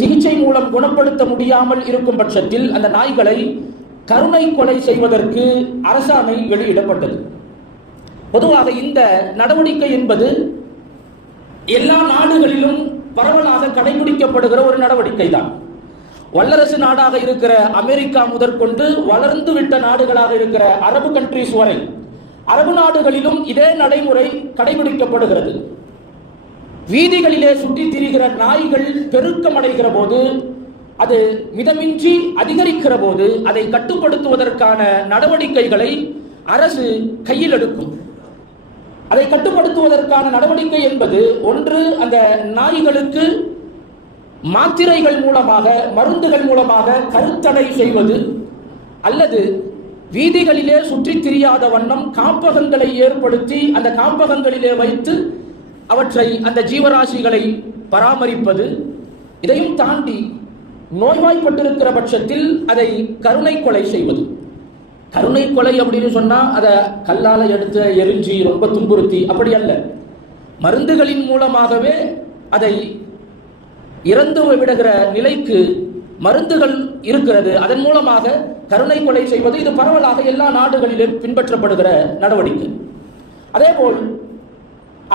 சிகிச்சை மூலம் குணப்படுத்த முடியாமல் இருக்கும் பட்சத்தில் அந்த நாய்களை கருணை கொலை செய்வதற்கு அரசாணை வெளியிடப்பட்டது. பொதுவாக இந்த நடவடிக்கை என்பது எல்லா நாடுகளிலும் பரவலாக கடைபிடிக்கப்படுகிற ஒரு நடவடிக்கை தான் வல்லரசு நாடாக இருக்கிற அமெரிக்கா முதற்கொண்டு வளர்ந்து விட்ட நாடுகளாக இருக்கிற அரபு கண்ட்ரிஸ் வரை அரபு நாடுகளிலும் இதே நடைமுறை கடைபிடிக்கப்படுகிறது. வீதிகளிலே சுற்றி திரிகிற நாய்கள் பெருக்கமடைகிற போது அது மிதமின்றி அதிகரிக்கிற போது அதை கட்டுப்படுத்துவதற்கான நடவடிக்கைகளை அரசு கையில் எடுக்கும். அதை கட்டுப்படுத்துவதற்கான நடவடிக்கை என்பது ஒன்று அந்த நாய்களுக்கு மாத்திரைகள் மூலமாக மருந்துகள் மூலமாக கருத்தடை செய்வது அல்லது வீதிகளிலே சுற்றித் திரியாத வண்ணம் காப்பகங்களை ஏற்படுத்தி அந்த காப்பகங்களிலே வைத்து அவற்றை அந்த ஜீவராசிகளை பராமரிப்பது இதையும் தாண்டி நோய்வாய்ப்பட்டிருக்கிற பட்சத்தில் அதை கருணை கொலை செய்வது. கருணை கொலை அப்படின்னு சொன்னா அதை கல்லால எடுத்து எரிஞ்சி ரொம்ப துன்புறுத்தி அப்படி அல்ல. மருந்துகளின் மூலமாகவே அதை இறந்து விடுகிற நிலைக்கு மருந்துகள் இருக்கிறது. அதன் மூலமாக கருணை கொலை செய்வது இது பரவலாக எல்லா நாடுகளிலும் பின்பற்றப்படுகிற நடவடிக்கை. அதேபோல்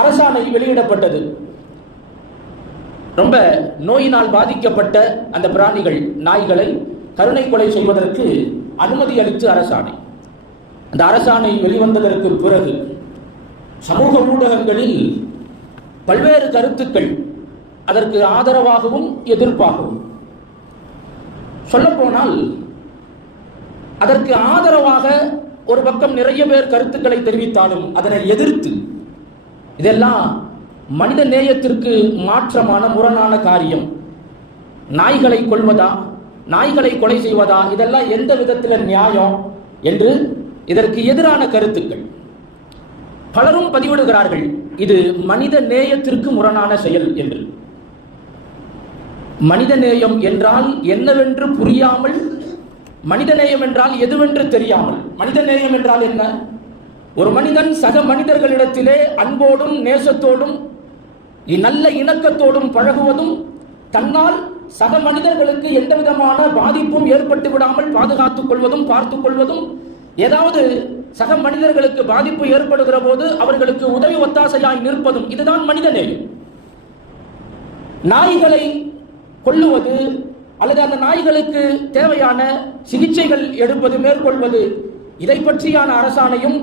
அரசாணை வெளியிடப்பட்டது. ரொம்ப நோயினால் பாதிக்கப்பட்ட அந்த பிராணிகள் நாய்களை கருணை கொலை செய்வதற்கு அனுமதி அளித்து அரசாணை. அந்த அரசாணை வெளிவந்ததற்கு பிறகு சமூக ஊடகங்களில் பல்வேறு கருத்துக்கள் அதற்கு ஆதரவாகவும் எதிர்ப்பாகவும். சொல்லப்போனால் அதற்கு ஆதரவாக ஒரு பக்கம் நிறைய பேர் கருத்துக்களை தெரிவித்தாலும் அதனை எதிர்த்து இதெல்லாம் மனித நேயத்திற்கு மாற்றமான முரணான காரியம். நாய்களை கொள்வதா? நாய்களை கொலை செய்வதா? இதெல்லாம் எந்த விதத்தில் நியாயம் என்று இதற்கு எதிரான கருத்துக்கள். பலரும் பதிவிடுகிறார்கள் இது மனித நேயத்திற்கு முரணான செயல் என்று. மனித நேயம் என்றால் என்னவென்று புரியாமல் மனித நேயம் என்றால் எதுவென்று தெரியாமல். மனித நேயம் என்றால் என்ன? ஒரு மனிதன் சக மனிதர்களிடத்திலே அன்போடும் நேசத்தோடும் நல்ல இணக்கத்தோடும் பழகுவதும் தன்னால் சக மனிதர்களுக்கு எந்த விதமான பாதிப்பும் ஏற்பட்டு விடாமல் பாதுகாத்துக் கொள்வதும் பார்த்துக் கொள்வதும் ஏதாவது சக மனிதர்களுக்கு பாதிப்பு ஏற்படுகிற போது அவர்களுக்கு உதவி ஒத்தாசையாய் நிற்பதும் இதுதான் மனிதனே. நாய்களை கொள்ளுவது அல்லது அந்த நாய்களுக்கு தேவையான சிகிச்சைகள் எடுப்பது மேற்கொள்வது இதை பற்றியான அரசாணையும்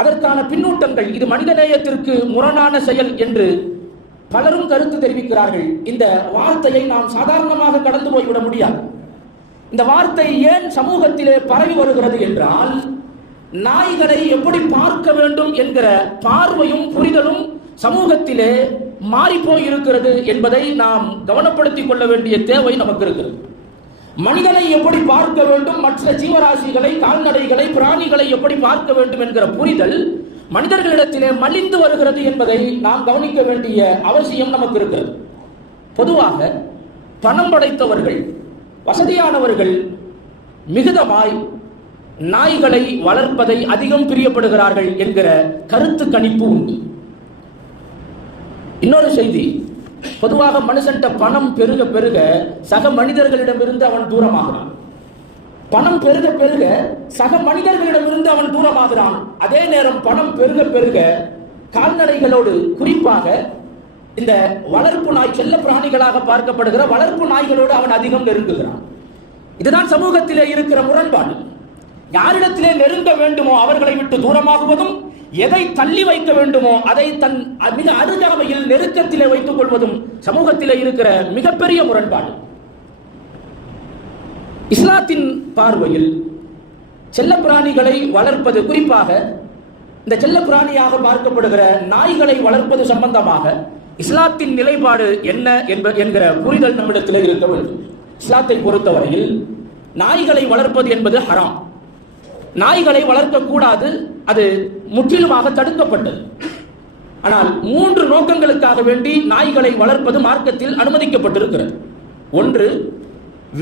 அதற்கான பின்னூட்டங்கள் இது மனிதநேயத்திற்கு முரணான செயல் என்று பலரும் கருத்து தெரிவிக்கிறார்கள். இந்த வார்த்தையை நாம் சாதாரணமாக கடந்து போய்விட முடியாது. இந்த வார்த்தை ஏன் சமூகத்திலே பரவி வருகிறது என்றால் நாய்களை எப்படி பார்க்க வேண்டும் என்கிற பார்வையும் புரிதலும் சமூகத்திலே மாறிப்போய் இருக்கிறது என்பதை நாம் கவனப்படுத்திக் கொள்ள வேண்டிய தேவை நமக்கு இருக்கிறது. மனிதனை எப்படி பார்க்க வேண்டும்? மற்ற ஜீவராசிகளை கால்நடைகளை பிராணிகளை எப்படி பார்க்க வேண்டும் என்கிற புரிதல் மனிதர்களிடத்திலே மலிந்து வருகிறது என்பதை நாம் கவனிக்க வேண்டிய அவசியம் நமக்கு இருக்கிறது. பொதுவாக பணம் படைத்தவர்கள் வசதியானவர்கள் மிகுதமாய் நாய்களை வளர்ப்பதை அதிகம் பிரியப்படுகிறார்கள் என்கிற கருத்து கணிப்பு உண்டு இன்னொரு செய்தி. பொதுவாக மனுஷன்ட்ட பணம் பெருக பெருக சக மனிதர்களிடமிருந்து அவன் தூரமாகிறான். பணம் பெருக பெருக சக மனிதர்களிடமிருந்து அவன் தூரமாகிறான். அதே நேரம் பணம் பெருக பெருக கால்நடைகளோடு குறிப்பாக இந்த வளர்ப்பு நாய் செல்ல பிராணிகளாக பார்க்கப்படுகிற வளர்ப்பு நாய்களோடு அவன் அதிகம் நெருங்குகிறான். இதுதான் சமூகத்திலே இருக்கிற முரண்பாடு. யாரிடத்திலே நெருங்க வேண்டுமோ அவர்களை விட்டு தூரமாகுவதும் எதை தள்ளி வைக்க வேண்டுமோ அதை தன் மிக அருகாமையில் நெருக்கத்திலே வைத்துக் கொள்வதும் சமூகத்திலே இருக்கிற மிகப்பெரிய முரண்பாடு. இஸ்லாத்தின் பார்வையில் செல்ல பிராணிகளை வளர்ப்பது குறிப்பாக இந்த செல்லப்பிராணியாக பார்க்கப்படுகிற நாய்களை வளர்ப்பது சம்பந்தமாக இஸ்லாத்தின் நிலைப்பாடு என்ன என்ப என்கிற புரிதல் நம்மிடத்தில் இருக்க வேண்டும். இஸ்லாத்தை பொறுத்தவரையில் நாய்களை வளர்ப்பது என்பது ஹராம். நாய்களை வளர்க்கக்கூடாது அது முற்றிலுமாக தடுக்கப்பட்டது. ஆனால் மூன்று நோக்கங்களுக்காக வேண்டி நாய்களை வளர்ப்பது மார்க்கத்தில் அனுமதிக்கப்பட்டிருக்கிறது. ஒன்று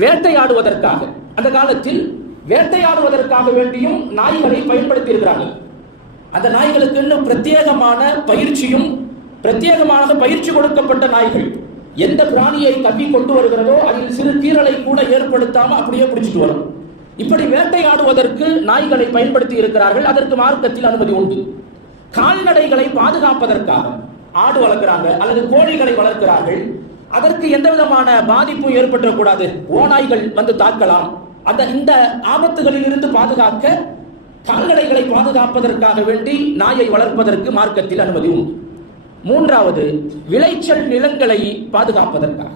வேட்டையாடுவதற்காக. அந்த காலத்தில் வேட்டையாடுவதற்காக வேண்டியும் நாய்களை பயன்படுத்தி இருக்கிறார்கள் அந்த நாய்களுக்கு இன்னும் பிரத்யேகமான பயிற்சியும் பிரத்யேகமாக பயிற்சி கொடுக்கப்பட்ட நாய்கள். எந்த பிராணியை கவி கொண்டு வருகிறதோ அதில் சிறு தீரலை கூட ஏற்படுத்தாம அப்படியே பிடிச்சிட்டு வரும். இப்படி வேட்டையாடுவதற்கு நாய்களை பயன்படுத்தி இருக்கிறார்கள். அதற்கு மார்க்கத்தில் அனுமதி உண்டு. கால்நடைகளை பாதுகாப்பதற்காக ஆடு வளர்க்கிறாங்க அல்லது கோழிகளை வளர்க்கிறார்கள். அதற்கு எந்த விதமான பாதிப்பும் ஏற்பட்டுறக்கூடாது. ஓநாய்கள் வந்து தாக்கலாம். அந்த இந்த ஆபத்துகளில் இருந்து பாதுகாக்க கால்நடைகளை பாதுகாப்பதற்காக வேண்டி நாயை வளர்ப்பதற்கு மார்க்கத்தில் அனுமதி உண்டு. மூன்றாவது விளைச்சல் நிலங்களை பாதுகாப்பதற்காக.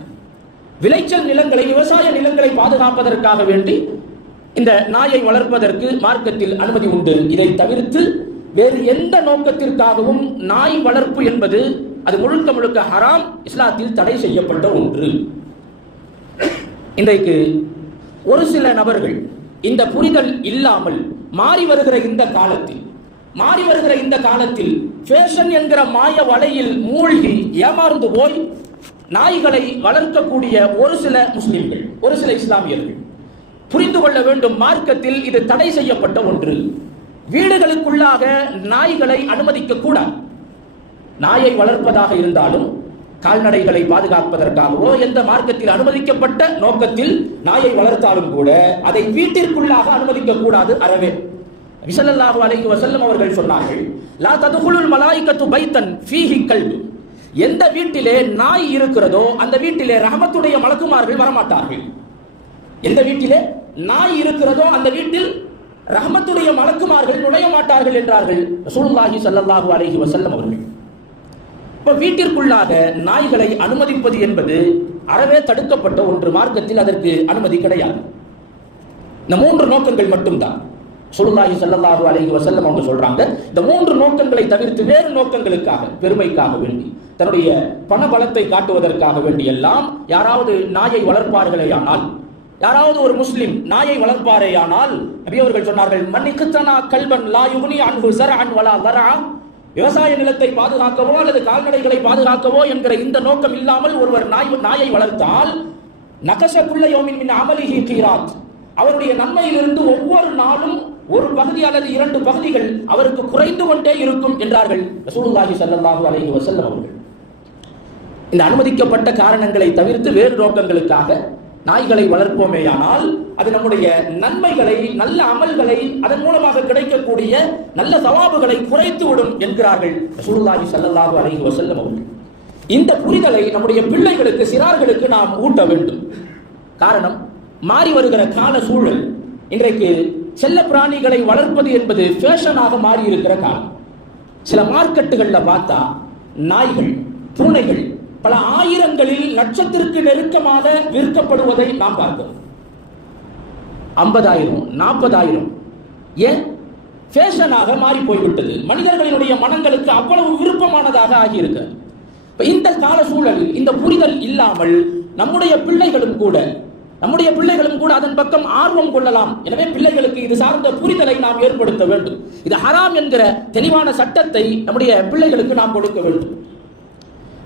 விளைச்சல் நிலங்களை விவசாய நிலங்களை பாதுகாப்பதற்காக வேண்டி இந்த நாயை வளர்ப்பதற்கு மார்க்கத்தில் அனுமதி உண்டு. இதை தவிர்த்து வேறு எந்த நோக்கத்திற்காகவும் நாய் வளர்ப்பு என்பது அது முழுக்க முழுக்க ஹராம் இஸ்லாத்தில் தடை செய்யப்பட்ட ஒன்று. இன்றைக்கு ஒரு சில நபர்கள் இந்த புரிதல் இல்லாமல் மாறி வருகிற இந்த காலத்தில் மாறி வருகிற இந்த காலத்தில் ஃபேஷன் என்கிற மாய வலையில் மூழ்கி ஏமாந்து போய் நாய்களை வளர்க்கக்கூடிய ஒரு சில முஸ்லிம்கள் ஒரு சில இஸ்லாமியர்கள். புரிந்து கொள்ள வேண்டும் மார்க்கத்தில் இது தடை செய்யப்பட்ட ஒன்று. வீடுகளுக்குள்ளாக நாய்களை அனுமதிக்க கூடாது. நாயை வளர்ப்பதாக இருந்தாலும் கால்நடைகளை பாதுகாப்பதற்காகவோ எந்த மார்க்கத்தில் அனுமதிக்கப்பட்ட நோக்கத்தில் நாயை வளர்த்தாலும் கூட அதை வீட்டிற்குள்ளாக அனுமதிக்க கூடாது அறவே. விசலல்லாஹு அலைக்கு வசல்லம் அவர்கள் சொன்னார்கள் லா ததுகுலுல் மலாய்க்கத்து பைத்தன் ஃபீஹி கல்வி எந்த வீட்டிலே நாய் இருக்கிறதோ அந்த வீட்டிலே ரஹமத்துடைய மலக்குமார்கள் வரமாட்டார்கள். எந்த வீட்டிலே நாய் இருக்கிறதோ அந்த வீட்டில் ரஹமத்துடைய மலக்குமார்கள் நுழைய மாட்டார்கள் என்றார்கள் ரசூலுல்லாஹி ஸல்லல்லாஹு அலஹி வசல்லம் அவர்கள். இப்ப வீட்டிற்குள்ளாக நாய்களை அனுமதிப்பது என்பது அறவே தடுக்கப்பட்ட ஒன்று மார்க்கத்தில் அதற்கு அனுமதி கிடையாது. இந்த மூன்று நோக்கங்கள் மட்டும்தான். சுல்லாஹி ஸல்லல்லாஹு அலஹி வசல்லம் அவங்க சொல்றாங்க இந்த மூன்று நோக்கங்களை தவிர்த்து வேறு நோக்கங்களுக்காக பெருமைக்காக வேண்டி தன்னுடைய பண பலத்தை காட்டுவதற்காக வேண்டி எல்லாம் யாராவது நாயை வளர்ப்பார்களேயானால் யாராவது ஒரு முஸ்லிம் நாயை வளர்ப்பாரேயானால் நபி அவர்கள் சொன்னார்கள் மன்னிக்குத்தனா கல்வன் லா யுக்னி அன்ஹு ஸர்அன் வலா வரா விவசாய நிலத்தை பாதுகாக்கவோ அல்லது கால்நடைகளை பாதுகாக்கவோ என்கிற இந்த நோக்கம் இல்லாமல் ஒருவர் நாய் நாயை வளர்த்தால் நகசக்குள்ள யோமின் மின் அமலிஹி தீராத். அவருடைய நன்மையிலிருந்து ஒவ்வொரு நாளும் ஒரு பகுதி அல்லது இரண்டு பகுதிகள் அவருக்கு குறைந்து கொண்டே இருக்கும் என்றார்கள் ரசூலுல்லாஹி ஸல்லல்லாஹு அலைஹி வஸல்லம் அவர்கள். இந்த அனுமதிக்கப்பட்ட காரணங்களை தவிர்த்து வேறு நோக்கங்களுக்காக நாய்களை வளர்ப்போமேயானால் அது நம்முடைய நன்மைகளை நல்ல அமல்களை அதன் மூலமாக கிடைக்கக்கூடிய நல்ல சவாபுகளை குறைத்து விடும் என்கிறார்கள் ரசூலுல்லாஹி ஸல்லல்லாஹு அலைஹி வஸல்லம் அவர்கள். இந்த புரிதலை நம்முடைய பிள்ளைகளுக்கு சிறார்களுக்கு நாம் ஊட்ட வேண்டும். காரணம் மாறி வருகிற கால சூழல் இன்றைக்கு செல்ல பிராணிகளை வளர்ப்பது என்பது ஃபேஷனாக மாறி இருக்கிற காலம். சில மார்க்கெட்டுகளில் பார்த்தா நாய்கள் பூனைகள் பல ஆயிரங்களில் லட்சத்திற்கு நெருக்கமாக விற்கப்படுவதை நாம் பார்க்கிறோம் ஐம்பதாயிரம் நாற்பதாயிரம். ஏன்? ஃபேஷனாக மாறி போய்விட்டது மனிதர்களினுடைய மனங்களுக்கு அவ்வளவு விருப்பமானதாக ஆகியிருக்க. இந்த கால சூழலில் இந்த புரிதல் இல்லாமல் நம்முடைய பிள்ளைகளும் கூட நம்முடைய பிள்ளைகளும் கூட அதன் பக்கம் ஆர்வம் கொள்ளலாம். எனவே பிள்ளைகளுக்கு இது சார்ந்த புரிதலை நாம் ஏற்படுத்த வேண்டும். இது ஹராம் என்கிற தெளிவான சட்டத்தை நம்முடைய பிள்ளைகளுக்கு நாம் கொடுக்க வேண்டும்.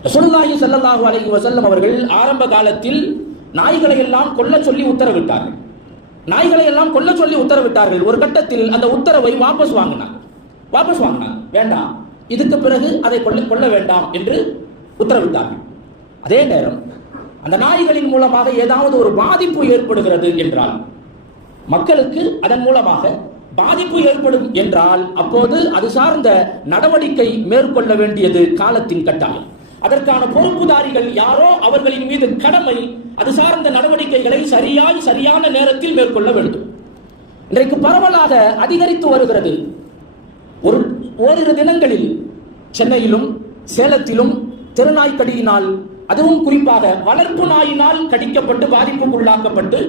ரசூலுல்லாஹி ஸல்லல்லாஹு அலைஹி வஸல்லம் அவர்கள் ஆரம்ப காலத்தில் நாய்களை எல்லாம் கொல்ல சொல்லி உத்தரவிட்டார்கள். நாய்களை எல்லாம் கொல்ல சொல்லி உத்தரவிட்டார்கள். ஒரு கட்டத்தில் அந்த உத்தரவை வாபஸ் வாங்கினார். வாபஸ் வாங்கினார். வேண்டாம் இதுக்கு பிறகு அதை கொள்ள கொல்ல வேண்டாம் என்று உத்தரவிட்டார்கள். அதே நேரம் அந்த நாய்களின் மூலமாக ஏதாவது ஒரு பாதிப்பு ஏற்படுகிறது என்றால் மக்களுக்கு அதன் மூலமாக பாதிப்பு ஏற்படும் என்றால் அப்போது அது சார்ந்த நடவடிக்கை மேற்கொள்ள வேண்டியது காலத்தின் கட்டாயம். அதற்கான பொறுப்புதாரிகள் யாரோ அவர்களின் மீது கடமை அது சார்ந்த நடவடிக்கைகளை சரியாய் சரியான நேரத்தில் மேற்கொள்ள வேண்டும். இன்றைக்கு பரவலாக அதிகரித்து வருகிறது. ஒரு ஓரிரு தினங்களில் சென்னையிலும் சேலத்திலும் திருநாய்க்கடியினால் அதுவும் குறிப்பாக வளர்ப்பு நாயினால் கடிக்கப்பட்டு பாதிப்புக்குள்ளாக்கப்பட்டு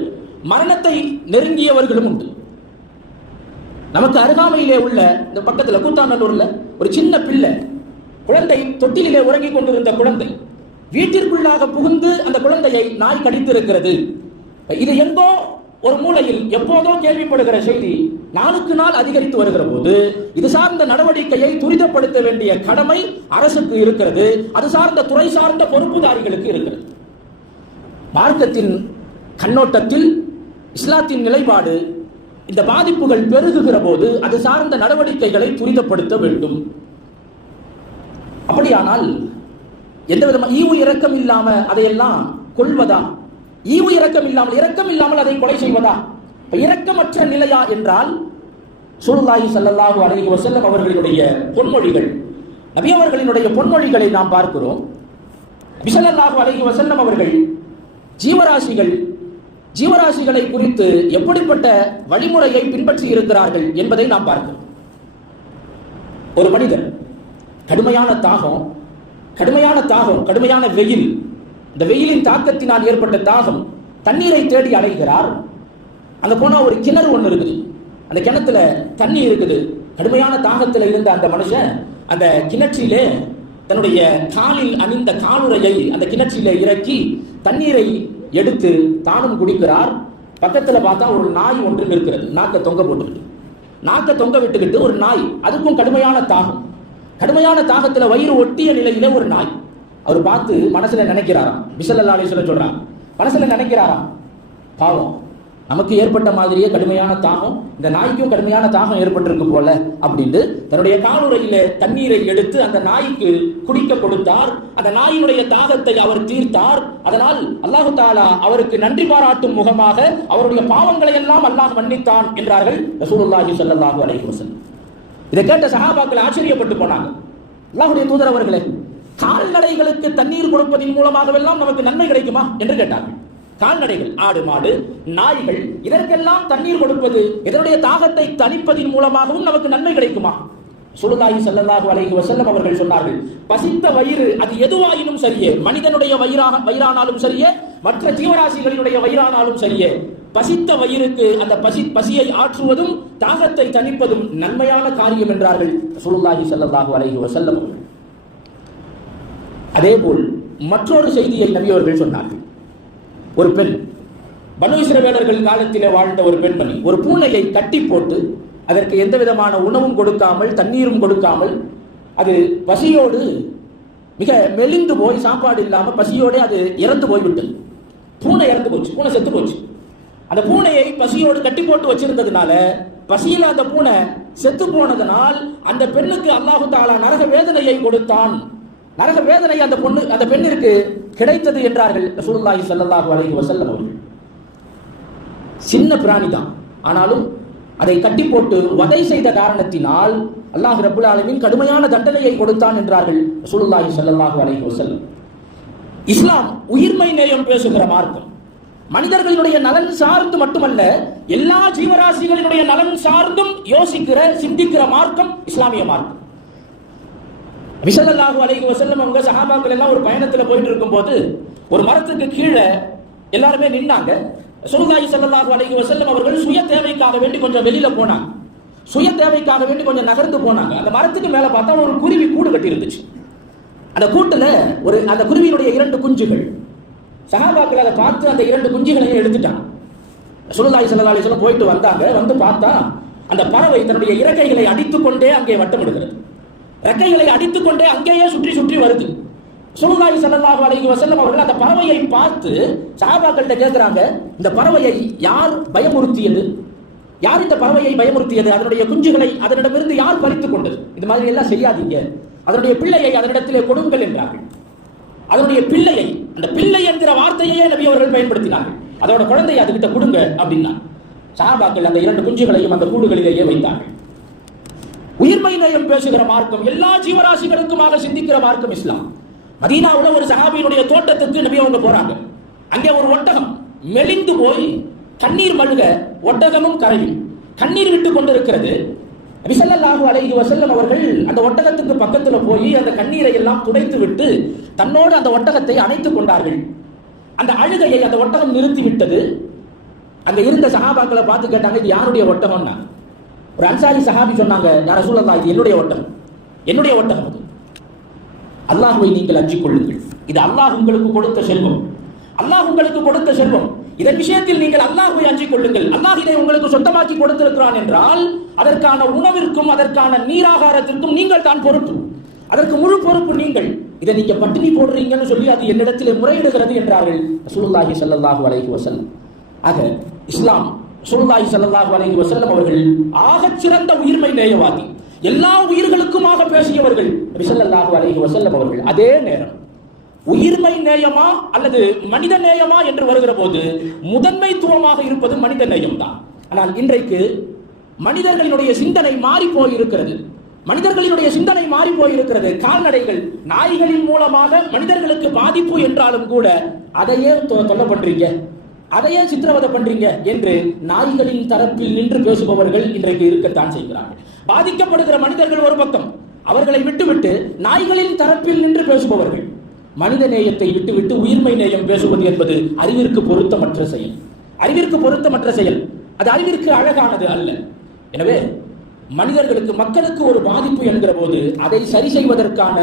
மரணத்தை நெருங்கியவர்களும் உண்டு. நமக்கு அருகாமையிலே உள்ள இந்த பக்கத்தில் கூத்தாநல்லூர்ல ஒரு சின்ன பிள்ளை குழந்தை தொட்டிலே உறங்கிக் கொண்டிருந்த குழந்தை வீட்டிற்குள்ளாக புகுந்து அந்த குழந்தையை நாய் கடித்திருக்கிறது. இது எங்கோ ஒரு மூலையில் எப்போதோ கேள்விப்படுகிற செய்தி நாளுக்கு நாள் அதிகரித்து வருகிற போது இது சார்ந்த நடவடிக்கையை துரிதப்படுத்த வேண்டிய கடமை அரசுக்கு இருக்கிறது. அது சார்ந்த துறை சார்ந்த பொறுப்புதாரிகளுக்கு இருக்கிறது. மார்க்கத்தின் கண்ணோட்டத்தில் இஸ்லாத்தின் நிலைப்பாடு இந்த பாதிப்புகள் பெருகுகிற போது அது சார்ந்த நடவடிக்கைகளை துரிதப்படுத்த வேண்டும். அப்படியானால் எந்த விதமா ஈவு இரக்கம் இல்லாம அதையெல்லாம் கொள்வதா? ஈவு இரக்கம் இல்லாமல் இரக்கம் இல்லாமல் அதை கொலை செய்வதா? இறக்கமற்ற இரக்கமற்ற நிலையா என்றால் சூழ்நாயி ஸல்லல்லாஹு அலைஹி செல்லும் அவர்களுடைய பொன்மொழிகள். நபி அவர்களினுடைய பொன்மொழிகளை நாம் பார்க்கிறோம். விசலல்லாஹு அலைஹி வசல்லம் அவர்கள் ஜீவராசிகள் ஜீவராசிகளை குறித்து எப்படிப்பட்ட வழிமுறையை பின்பற்றி இருக்கிறார்கள் என்பதை நாம் பார்க்கிறோம். ஒரு மனிதன் கடுமையான தாகம் கடுமையான தாகம் கடுமையான வெயில். இந்த வெயிலின் தாக்கத்தினால் ஏற்பட்ட தாகம் தண்ணீரை தேடி அலைகிறார். அங்க போனா ஒரு கிணறு ஒன்று இருக்குது. அந்த கிணத்துல தண்ணி இருக்குது. கடுமையான தாகத்தில் இருந்த அந்த மனுஷன் அந்த கிணற்றிலே தன்னுடைய காலில் அணிந்த காலுறையை அந்த கிணற்றிலே இறக்கி தண்ணீரை எடுத்து தானும் குடிக்கிறார். பக்கத்துல பார்த்தா ஒரு நாய் ஒன்று நிற்கிறது. நாக்க தொங்க போட்டுக்கிட்டு. நாக்க தொங்க விட்டுக்கிட்டு ஒரு நாய். அதுக்கும் கடுமையான தாகம். கடுமையான தாகத்துல வயிறு ஒட்டிய நிலையில ஒரு நாய். அவர் பார்த்து மனசுல நினைக்கிறாராம். விசலல்லா சொல்ல சொல்றான் மனசுல நினைக்கிறாராம். பாவம். நமக்கு ஏற்பட்ட மாதிரியே கடுமையான தாகம் இந்த நாய்க்கும் கடுமையான தாகம் ஏற்பட்டிருக்கு போல அப்படின்ட்டு தன்னுடைய காலுறையில தண்ணீரை எடுத்து அந்த நாய்க்கு குடிக்க கொடுத்தார். அந்த நாயினுடைய தாகத்தை அவர் தீர்த்தார். அதனால் அல்லாஹு தாலா அவருக்கு நன்றி பாராட்டும் முகமாக அவருடைய பாவங்களை எல்லாம் அல்லாஹ் மன்னித்தான் என்றார்கள் ரசூலுல்லாஹி ஸல்லல்லாஹு அலைஹி வசல்லம் இதை கேட்ட சகாபாக்கள் ஆச்சரியப்பட்டு போனாங்க. அல்லாஹுடைய தூதர் அவர்களே கால்நடைகளுக்கு தண்ணீர் கொடுப்பதன் மூலமாகவெல்லாம் நமக்கு நன்மை கிடைக்குமா என்று கேட்டார்கள். கால்நடைகள் ஆடு மாடு நாய்கள் இதற்கெல்லாம் தண்ணீர் கொடுப்பது இதனுடைய தாகத்தை தணிப்பதின் மூலமாகவும் நமக்கு நன்மை கிடைக்குமா? சுடுதாயி செல்லதாக அலைஹி வசல்லம் அவர்கள் சொன்னார்கள் பசித்த வயிறு அது எதுவாயினும் சரியே மனிதனுடைய வயிறாக வயிறானாலும் சரியே மற்ற ஜீவராசிகளினுடைய வயிறானாலும் சரியே. பசித்த வயிறுக்கு அந்த பசி பசியை ஆற்றுவதும் தாகத்தை தணிப்பதும் நன்மையான காரியம் என்றார்கள் சுலுல்லாஹி ஸல்லல்லாஹு அலஹி வசல்லம் அதேபோல் மற்றொரு செய்தியை நபியவர்கள் சொன்னார்கள். ஒரு பெண் பனு இஸ்ரவேலர்கள் காலத்திலே வாழ்ந்த ஒரு பெண்மணி ஒரு பூனையை கட்டி போட்டு அதற்கு எந்த விதமான உணவும் கொடுக்காமல் தண்ணீரும் கொடுக்காமல் அது பசியோடு மிக மெலிந்து போய் சாப்பாடு இல்லாமல் பசியோடு அது இறந்து போய்விட்டது. பூனை இறந்து போச்சு பூனை செத்து போச்சு. அந்த பூனையை பசியோடு கட்டி போட்டு வச்சிருந்ததுனால பசியில அந்த பூனை செத்து போனதனால் அந்த பெண்ணுக்கு அல்லாஹு தாலா நரக வேதனையை கொடுத்தான். நரக வேதனை அந்த பொண்ணு அந்த பெண்ணிற்கு கிடைத்தது என்றார்கள் ரசூலுல்லாஹி ஸல்லல்லாஹு அலைஹி வஸல்லம் அவர்கள். சின்ன பிராணி தான். ஆனாலும் அதை கட்டி போட்டு வதை செய்த காரணத்தினால் அல்லாஹ் ரபுல் ஆலமின் கடுமையான தண்டனையை கொடுத்தான் என்றார்கள் ரசூலுல்லாஹி ஸல்லல்லாஹு அலைஹி வஸல்லம். இஸ்லாம் உயிர்மை நேயம் பேசுகிற மார்க்கம். மனிதர்களுடைய நலன் சார்ந்து மட்டுமல்ல எல்லா ஜீவராசிகளினுடைய நலன் சார்ந்தும் யோசிக்கிற சிந்திக்கிற மார்க்கம் இஸ்லாமிய மார்க்கம். விசலல்லாஹு அலைஹி வசல்லம் அவங்க சஹாபாக்கள் எல்லாம் ஒரு பயணத்துல போயிட்டு இருக்கும்போது ஒரு மரத்துக்கு கீழே எல்லாருமே நின்னாங்க. சுருகாயி ஸல்லல்லாஹு அலைஹி வசல்லம் அவர்கள் சுய தேவைக்காக வேண்டி கொஞ்சம் வெளியில போனாங்க. சுய தேவைக்காக வேண்டி கொஞ்சம் நகர்ந்து போனாங்க. அந்த மரத்துக்கு மேல பார்த்தா ஒரு குருவி கூடு கட்டி இருந்துச்சு அந்த கூட்டுல ஒரு அந்த குருவியினுடைய இரண்டு குஞ்சுகள். சஹாபாக்கள் அதை பார்த்து அந்த இரண்டு குஞ்சுகளையும் எடுத்துட்டான் சுருதாய் ஸல்லல்லாஹு சொல்ல போயிட்டு வந்தாங்க. வந்து பார்த்தா அந்த பறவை தன்னுடைய இறக்கைகளை அடித்துக்கொண்டே அங்கே வட்டமிடுகிறது. இறக்கைகளை அடித்துக்கொண்டே அங்கேயே சுற்றி சுற்றி வருது. சுருதாய் ஸல்லல்லாஹு அலைஹி வசல்லம் அவர்கள் அந்த பறவையை பார்த்து சஹாபாக்கள்கிட்ட கேட்கிறாங்க இந்த பறவையை யார் பயமுறுத்தியது? யார் இந்த பறவையை பயமுறுத்தியது? அதனுடைய குஞ்சுகளை அதனிடமிருந்து யார் பறித்துக் கொண்டது? இது மாதிரி எல்லாம் செய்யாதீங்க. அதனுடைய பிள்ளையை அதனிடத்திலே கொடுங்கள் என்றார்கள். அதனுடைய பிள்ளையை அந்த பிள்ளை என்கிற வார்த்தையே நபி அவர்கள் பயன்படுத்தினார்கள். அதோட குழந்தையை அதுகிட்ட கொடுங்க அப்படின்னா சஹாபாக்கள் அந்த இரண்டு குஞ்சுகளையும் அந்த கூடுகளிலேயே வைத்தார்கள். உயிர்மை நயம் பேசுகிற மார்க்கம் எல்லா ஜீவராசிகளுக்குமாக சிந்திக்கிற மார்க்கம் இஸ்லாம். மதீனாவுல ஒரு சஹாபியினுடைய தோட்டத்துக்கு நபி அவங்க போறாங்க. அங்கே ஒரு ஒட்டகம். மெலிந்து போய் தண்ணீர் மழுக ஒட்டகமும் கரையும். கண்ணீர் விட்டு கொண்டிருக்கிறது. விசல்லல்லாஹு அலைஹி வசல்லம் அவர்கள் அந்த ஒட்டகத்துக்கு பக்கத்துல போய் அந்த கண்ணீரை எல்லாம் துடைத்து விட்டு தன்னோடு அந்த ஒட்டகத்தை அணைத்துக் கொண்டார்கள். அந்த அழுகையை அந்த ஒட்டகம் நிறுத்தி விட்டது அங்க இருந்த சகாபாக்களை பார்த்து கேட்டாங்க இது யாருடைய ஒட்டகம்னா? ஒரு அன்சாரி சஹாபி சொன்னாங்க யார் சூழல்லா இது என்னுடைய ஒட்டகம். என்னுடைய ஒட்டகம் அது. அல்லாஹுவை நீங்கள் அஞ்சிக் கொள்ளுங்கள். இது அல்லாஹ் உங்களுக்கு கொடுத்த செல்வம். அல்லாஹ் உங்களுக்கு கொடுத்த செல்வம். இதன் விஷயத்தில் நீங்கள் அல்லாஹுவை அஞ்சிக் கொள்ளுங்கள். அல்லாஹ் இதை உங்களுக்கு சொந்தமாக்கி கொடுத்திருக்கிறான் என்றால் அதற்கான உணவிற்கும் அதற்கான நீராகாரத்திற்கும் நீங்கள் தான் பொறுப்பு. அதற்கு முழு பொறுப்பு நீங்கள். இதை நீங்க பட்டினி போடுறீங்கன்னு சொல்லி அது என்னிடத்தில் முறையிடுகிறது என்றார்கள் ரசூலுல்லாஹி ஸல்லல்லாஹு அலைஹி வசல்லம் ஆக இஸ்லாம் ரசூலுல்லாஹி ஸல்லல்லாஹு அலைஹி வசல்லம் அவர்கள் ஆகச் சிறந்த உயிர்மை நேயவாதி. எல்லா உயிர்களுக்குமாக பேசியவர்கள் நபி ஸல்லல்லாஹு அலைஹி அவர்கள். அதே நேரம் உயிர்மை நேயமா அல்லது மனித நேயமா என்று வருகிற போது முதன்மைத்துவமாக இருப்பது மனித நேயம் தான் ஆனால் இன்றைக்கு மனிதர்களினுடைய சிந்தனை மாறி போயிருக்கிறது மனிதர்களினுடைய சிந்தனை மாறி போயிருக்கிறது கால்நடைகள் நாய்களின் மூலமாக மனிதர்களுக்கு பாதிப்பு என்றாலும் கூட அதையே தொ- தொல்லை பண்றீங்க. அதையே சித்திரவதை பண்றீங்க என்று நாய்களின் தரப்பில் நின்று பேசுபவர்கள் இன்றைக்கு இருக்கத்தான் செய்கிறார்கள். பாதிக்கப்படுகிற மனிதர்கள் ஒரு பக்கம். அவர்களை விட்டுவிட்டு நாய்களின் தரப்பில் நின்று பேசுபவர்கள். மனித நேயத்தை விட்டுவிட்டு உயிர்மை நேயம் பேசுவது என்பது அறிவிற்கு பொருத்தமற்ற செயல். அறிவிற்கு பொருத்தமற்ற செயல். அது அறிவிற்கு அழகானது அல்ல. எனவே மனிதர்களுக்கு மக்களுக்கு ஒரு பாதிப்பு என்கிற போது அதை சரி செய்வதற்கான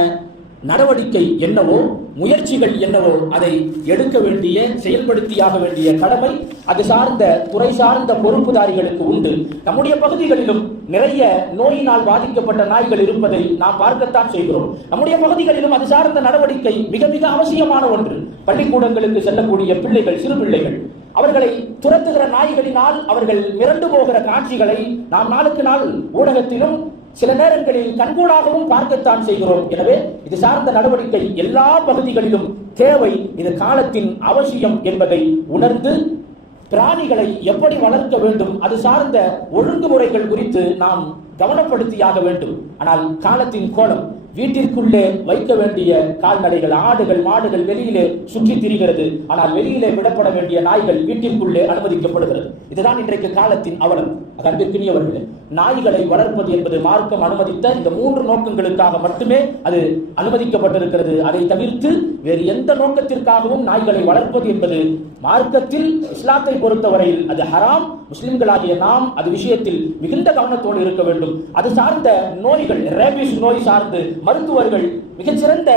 நடவடிக்கை என்னவோ முயற்சிகள் என்னவோ அதை எடுக்க வேண்டிய செயல்படுத்தியாக வேண்டிய கடமை அது சார்ந்த துறை சார்ந்த பொறுப்புதாரிகளுக்கு உண்டு. நம்முடைய பகுதிகளிலும் நிறைய நோயினால் பாதிக்கப்பட்ட நாய்கள் இருப்பதை நாம் பார்க்கத்தான் செய்கிறோம். நம்முடைய பகுதிகளிலும் அது சார்ந்த நடவடிக்கை மிக மிக அவசியமான ஒன்று. பள்ளிக்கூடங்களுக்கு செல்லக்கூடிய பிள்ளைகள் சிறு பிள்ளைகள் அவர்களை துரத்துகிற நாய்களினால் அவர்கள் மிரண்டு போகிற காட்சிகளை நாம் நாளுக்கு நாள் ஊடகத்திலும் சில நேரங்களில் கண்கூடாகவும் பார்க்கத்தான் செய்கிறோம். எனவே இது சார்ந்த நடவடிக்கை எல்லா பகுதிகளிலும் தேவை. இது காலத்தின் அவசியம் என்பதை உணர்ந்து பிராணிகளை எப்படி வளர்க்க வேண்டும் அது சார்ந்த ஒழுங்குமுறைகள் குறித்து நாம் கவனப்படுத்தியாக வேண்டும். ஆனால் காலத்தின் கோலம் வீட்டிற்குள்ளே வைக்க வேண்டிய கால்நடைகள் ஆடுகள் மாடுகள் வெளியிலே சுற்றி திரிகிறது. ஆனால் வெளியிலே விடப்பட வேண்டிய நாய்கள் வீட்டிற்குள்ளே அனுமதிக்கப்படுகிறது. இதுதான் இன்றைக்கு காலத்தின் அவலம். அன்பிற்கினியவர்களே நாய்களை வளர்ப்பது என்பது மார்க்கம் அனுமதித்த இந்த மூன்று நோக்கங்களுக்காக மட்டுமே அது அனுமதிக்கப்பட்டிருக்கிறது. அதை தவிர்த்து வேறு எந்த நோக்கத்திற்காகவும் நாய்களை வளர்ப்பது என்பது மார்க்கத்தில் இஸ்லாத்தை பொறுத்தவரையில் அது ஹராம். முஸ்லிம்களாகிய நாம் அது விஷயத்தில் மிகுந்த கவனத்தோடு இருக்க வேண்டும். அது சார்ந்த நோய்கள் ரேபிஸ் நோய் சார்ந்து மருத்துவர்கள் மிகச்சிறந்த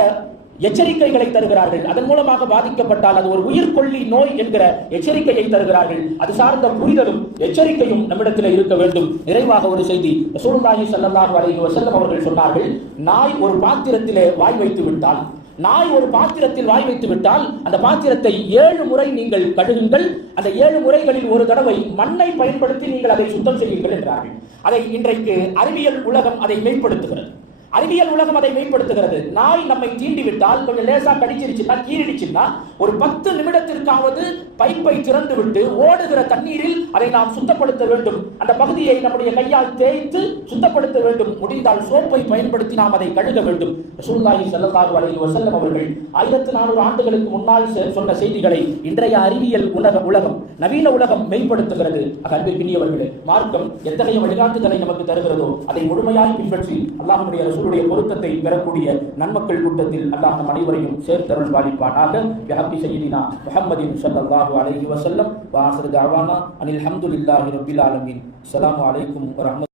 எச்சரிக்கைகளை தருகிறார்கள். அதன் மூலமாக பாதிக்கப்பட்டால் அது ஒரு உயிர்கொல்லி நோய் என்கிற எச்சரிக்கையை தருகிறார்கள். அது சார்ந்த புரிதலும் எச்சரிக்கையும் நம்மிடத்தில் இருக்க வேண்டும். நிறைவாக ஒரு செய்தி சூழ்நாயி ஸல்லல்லாஹு அலைஹி வஸல்லம் அவர்கள் சொன்னார்கள் நாய் ஒரு பாத்திரத்திலே வாய் வைத்து விட்டால் நாய் ஒரு பாத்திரத்தில் வாய் வைத்து விட்டால் அந்த பாத்திரத்தை ஏழு முறை நீங்கள் கழுகுங்கள் அந்த ஏழு முறைகளில் ஒரு தடவை மண்ணை பயன்படுத்தி நீங்கள் அதை சுத்தம் செய்யுங்கள் என்றார்கள். அதை இன்றைக்கு அறிவியல் உலகம் அதை மேம்படுத்துகிறது. அறிவியல் உலகம் அதை மேம்படுத்துகிறது. நாய் நம்மை தீண்டி விட்டால் கொஞ்சம் லேசா கடிச்சிருச்சுன்னா கீறிடுச்சுன்னா ஒரு பத்து நிமிடத்திற்காவது பைப்பை திறந்து விட்டு ஓடுகிற தண்ணீரில் அதை நாம் சுத்தப்படுத்த வேண்டும். அந்த பகுதியை நம்முடைய கையால் தேய்த்து சுத்தப்படுத்த வேண்டும். முடிந்தால் சோப்பை பயன்படுத்தி நாம் அதை கழுக வேண்டும். ரசூலுல்லாஹி ஸல்லல்லாஹு அலைஹி வஸல்லம் அவர்கள் ஆயிரத்தி நானூறு ஆண்டுகளுக்கு முன்னால் செ- சொன்ன செய்திகளை இன்றைய அறிவியல் உலக உலகம் நவீன உலகம் மேம்படுத்துகிறது. அன்பிற்கினியவர்களே மார்க்கம் எத்தகைய வழிகாட்டுதலை நமக்கு தருகிறதோ அதை முழுமையாய் பின்பற்றி அல்லாஹ்வுடைய ரசூலுடைய பொருத்தத்தை பெறக்கூடிய நன்மக்கள் கூட்டத்தில் அல்லாஹ் நம் அனைவரையும் சேர்த்தருள் பாலிப்பானாக பிஹப்பி செய்தினா முஹம்மதின் ஸல்லல்லாஹு அலஹி வசல்லம் வாசர் தாவானா அனில் ஹம்துலில்லாஹி ரபில் ஆலமின். அலாம் அலைக்கும் வரஹ்மத்துல்லாஹி